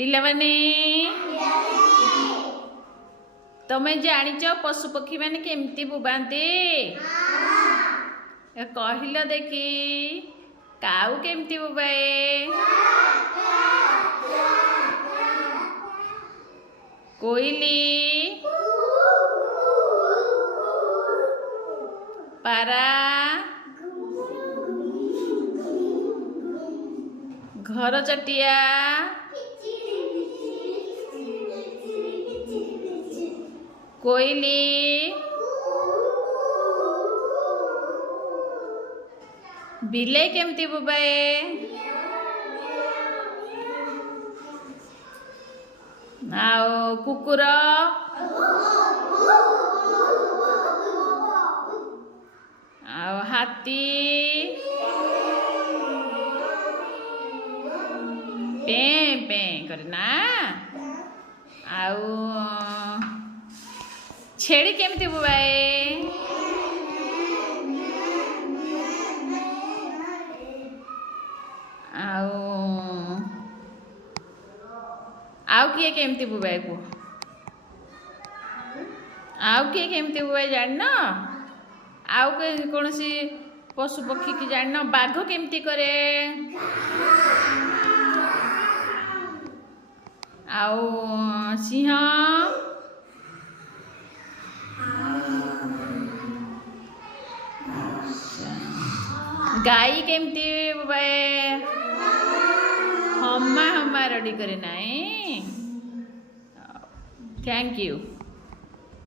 पिलामाने तमें जानिच पशुपक्षी मैंने केमती बोबाते कहल देखी काऊ केमती बोबाए कोइली पारा घर चटिया कोइली बिले केमती बोबाए आओ कुकुर आओ हाथी पे पे करना आओ छेड़ी केमती बोबाए आउ किए केमती बोबाए को आउ किए केमती बोबाए जान आउ कौन सी पशु पक्षी की जान बाघ केमती करे आउ सिंह गाई केमती बोबाए हम्मा हम्मा रेडी करे नाई थैंक यू।